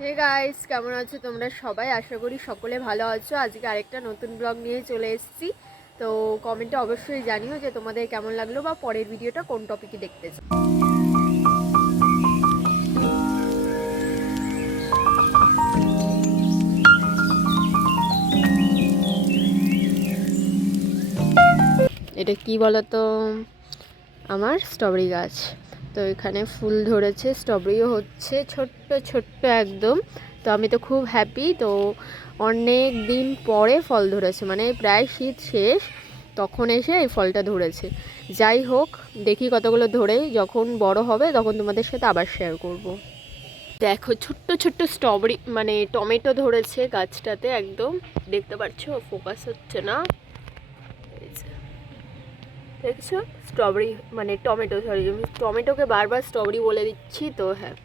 Hey guys, কেমন আছো তোমরা সবাই? আশা করি সকলে ভালো আছো। আজকে আরেকটা নতুন ব্লগ নিয়ে চলে এসেছি। তো কমেন্টে অবশ্যই জানিও যে তোমাদের কেমন লাগলো বা পরের ভিডিওটা কোন টপিকে দেখতে চাও। এটা কি বলতো, আমার স্ট্রবেরি গাছ। তো এখানে ফুল ধরেছে, স্ট্রবেরিও হচ্ছে ছোট্ট ছোট্ট একদম। তো আমি তো খুব হ্যাপি। তো অনেক দিন পরে ফল ধরেছে, মানে প্রায় শীত শেষ তখন এসে এই ফলটা ধরেছে। যাই হোক, দেখি কতগুলো ধরে, যখন বড় হবে তখন তোমাদের সাথে আবার শেয়ার করব। দেখো ছোট্ট ছোট্ট স্ট্রবেরি মানে টমেটো ধরেছে গাছটাতে, একদম দেখতে পাচ্ছ, ফোকাস হচ্ছে না, দেখছো? স্ট্রবেরি মানে টমেটো, সরি আমি টমেটোকে বারবার স্ট্রবেরি বলে দিচ্ছি। তো হ্যাঁ,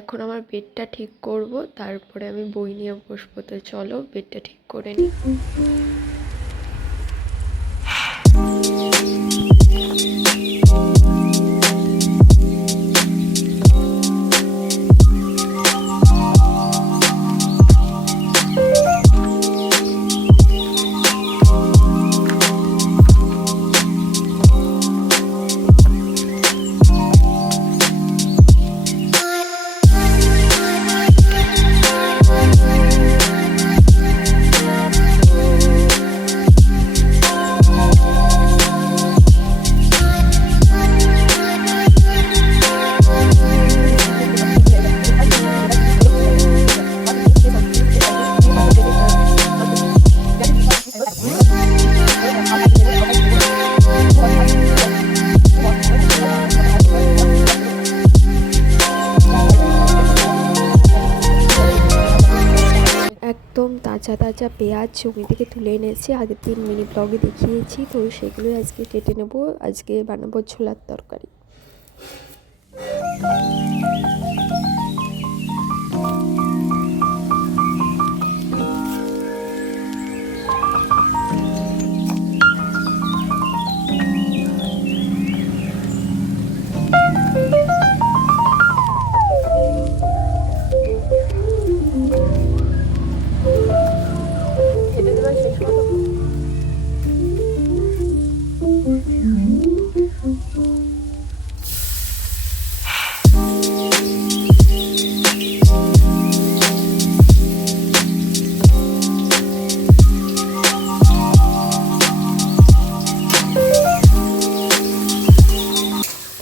এখন আমার বেডটা ঠিক করব, তারপরে আমি বই নিয়ে বসবো। তো চলো বেডটা ঠিক করে নিই। একদম তাজা তাজা পেঁয়াজ জমি থেকে তুলে এনেছি, আগের দিন মিনি ব্লগে দেখিয়েছি। তো সেগুলোই আজকে কেটে নেব। আজকে বানাবো ছোলার তরকারি। কেটে দেওয়া শেষ কথা।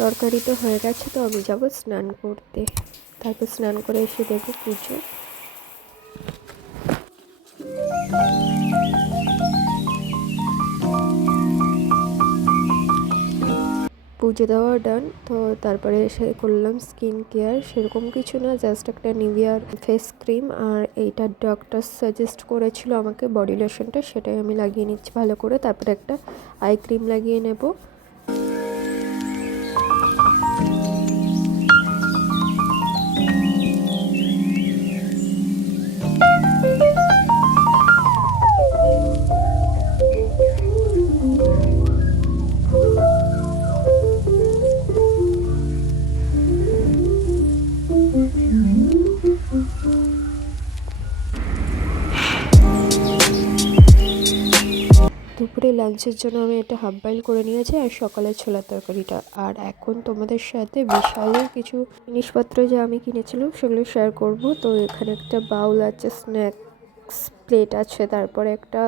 তরকারি তো হয়ে গেছে, তো আমি যাব স্নান করতে। তারপর স্নান করে এসে দেবো পুজো। পুজো দেওয়া ডান। তো তারপরে এসে করলাম স্কিন কেয়ার, সেরকম কিছু না, জাস্ট একটা নিভিয়ার ফেস ক্রিম, আর এইটা ডক্টর সাজেস্ট করেছিল আমাকে বডি লোশনটা, সেটাই আমি লাগিয়ে নিচ্ছি ভালো করে। তারপরে একটা আই ক্রিম লাগিয়ে নেব। দুপুরে লাঞ্চের জন্য আমি এটা হাফ বয়েল করে নিয়েছি, আর সকালে ছোলার তরকারিটা। আর এখন তোমাদের সাথে বিশালের কিছু জিনিসপত্র যা আমি কিনেছিলাম সেগুলো শেয়ার করব। তো এখানে একটা বাউল আছে, স্ন্যাক্স প্লেট আছে, তারপরে একটা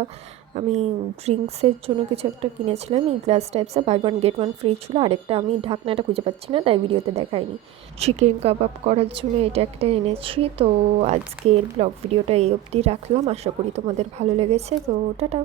আমি ড্রিঙ্কসের জন্য কিছু একটা কিনেছিলাম, এই গ্লাস টাইপসের, buy one get one free ছিল। আরেকটা আমি ঢাকনাটা খুঁজে পাচ্ছি না, তাই ভিডিওতে দেখাইনি। চিকেন কাবাব করার জন্য এটা একটা এনেছি। তো আজকের ব্লগ ভিডিওটা এই অবধি রাখলাম, আশা করি তোমাদের ভালো লেগেছে। তো টাটা।